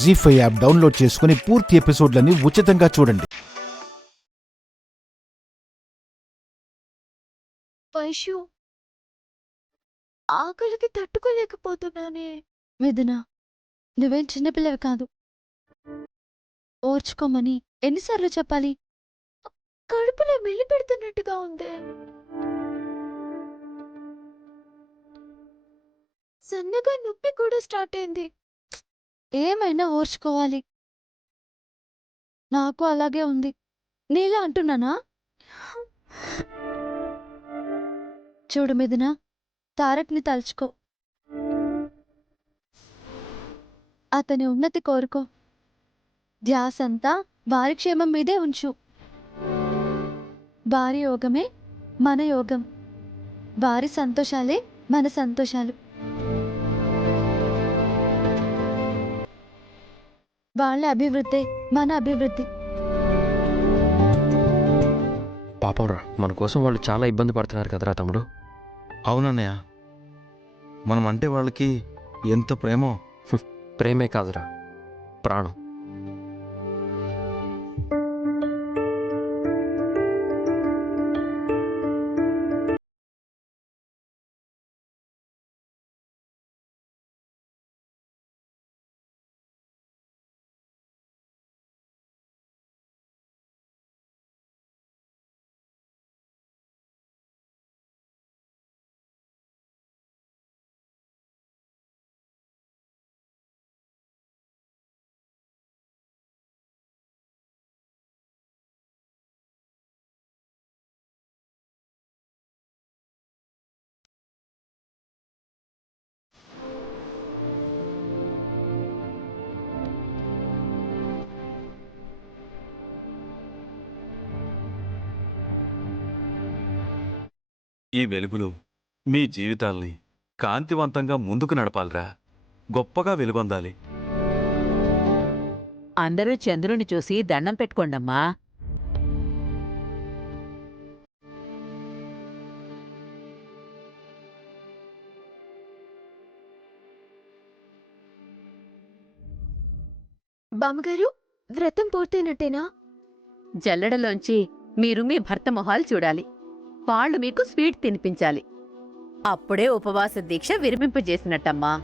జీ5 app download చేసుకుని పూర్తి ఎపిసోడ్లని ఉచితంగా చూడండి. వైషు, ఆకలికి తట్టుకోలేకపోతున్నానే. మిథున, నువ్వేం చిన్నపిల్లవి కాదు. ఓర్చుకోమని ఎన్నిసార్లు చెప్పాలి? కడుపులో మెల్లి పెడుతున్నట్టుగా ఉంది. సన్నగా నొప్పి కూడా స్టార్ట్ అయింది. ఏమైనా ఓర్చుకోవాలి. నాకు అలాగే ఉంది. నీలా అంటున్నానా? చూడు మిథున, తారక్ని తలుచుకో. అతని ఉన్నతి కోరుకో. ధ్యాసంతా వారి క్షేమం మీదే ఉంచు. వారి యోగమే మన యోగం, వారి సంతోషాలే మన సంతోషాలు. వాళ్ళ అభివృద్ధి మన అభివృద్ధి. పాపంరా, మన కోసం వాళ్ళు చాలా ఇబ్బంది పడుతున్నారు కదరా తమ్ముడు. అవునన్నయ్య, మనం అంటే వాళ్ళకి ఎంత ప్రేమో. ప్రేమే కాదురా, ప్రాణం. ఈ వెలుగులు మీ జీవితాల్ని కాంతివంతంగా ముందుకు నడపాలిరా. గొప్పగా వెలుగొందాలి. అందరూ చంద్రుని చూసి దండం పెట్టుకోండమ్మా. బామ్మగారు, వ్రతం పూర్తయినట్టేనా? జల్లెడలోంచి మీరు మీ భర్త మొహాలు చూడాలి. వాళ్ళు మీకు స్వీట్ తినిపించాలి. అప్పుడే ఉపవాస దీక్ష విరమింపజేసినట్టమ్మా.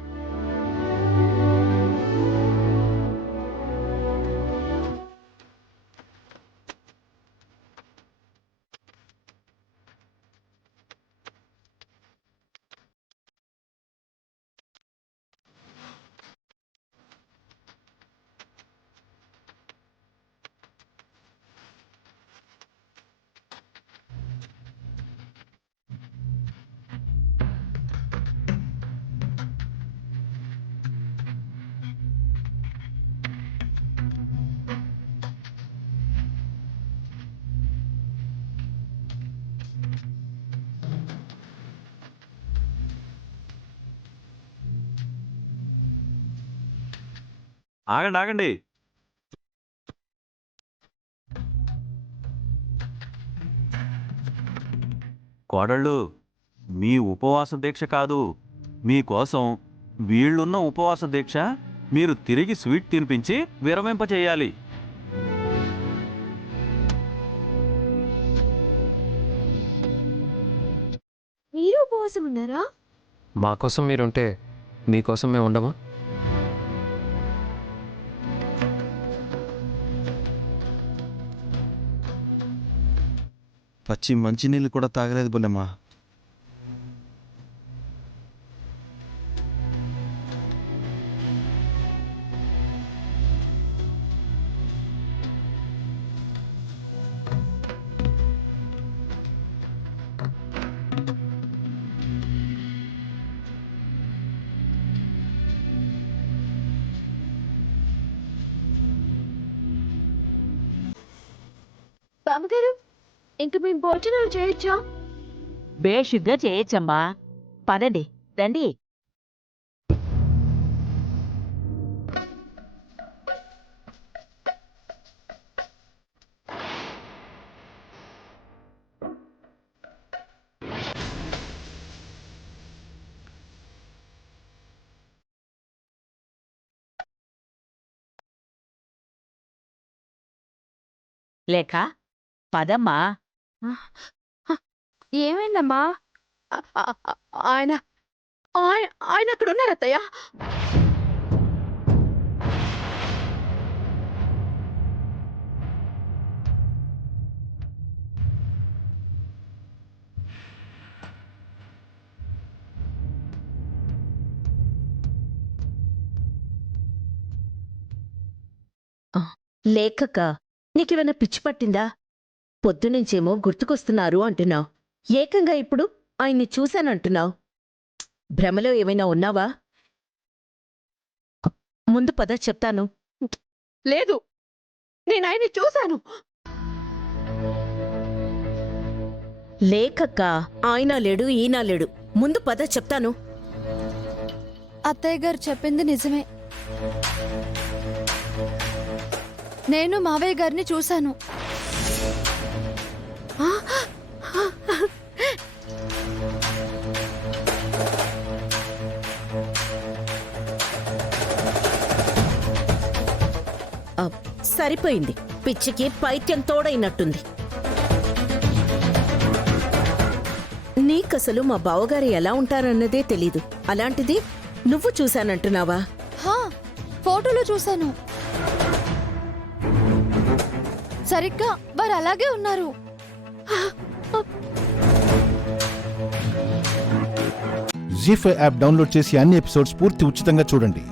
ఆగండి ఆగండి. కోడళ్ళు, మీ ఉపవాస దీక్ష కాదు, మీకోసం వీళ్ళున్న ఉపవాస దీక్ష మీరు తిరిగి స్వీట్ తినిపించి విరమింపచేయాలి. మీరు ఉపవాసం ఉన్నారా? మా కోసం మీరుంటే మీకోసం మేము ఉండమా? పచ్చి మంచినీళ్ళు కూడా తాగలేదు బుల్లెమ్మా. బామ్మగారు, ఇంక మేము భోజనాలు చేయొచ్చా? బేషుగ్గా చేయొచ్చమ్మా. పదండి, రండి. లేక పదమ్మా. ఏమైందమ్మా? ఆయన ఆయన అక్కడ ఉన్నారు అత్తయ్య. లేకక్క, నీకేమైనా పిచ్చి పట్టిందా? పొద్దునుంచేమో గుర్తుకొస్తున్నారు అంటున్నావు, ఏకంగా ఇప్పుడు ఆయన్ని చూశానంటున్నావు. భ్రమలో ఏమైనా ఉన్నావా? ముందు పద చెప్తాను. లేదు, నేను ఆయన్ని చూశాను. లేకక్క, ఆయన లేడు ఈయన లేడు. ముందు పద చెప్తాను. అత్తయ్య గారు చెప్పింది నిజమే. నేను మావయ్య గారిని చూశాను. సరిపోయింది, పిచ్చికి పైత్యం తోడైనట్టుంది. నీకసలు మా బావగారు ఎలా ఉంటారన్నదే తెలీదు, అలాంటిది నువ్వు చూశానంటున్నావా? హా, ఫోటోలో చూశాను. సరిగ్గా వారు అలాగే ఉన్నారు. జీ5 యాప్ డౌన్లోడ్ చేసి అన్ని ఎపిసోడ్స్ పూర్తి ఉచితంగా చూడండి.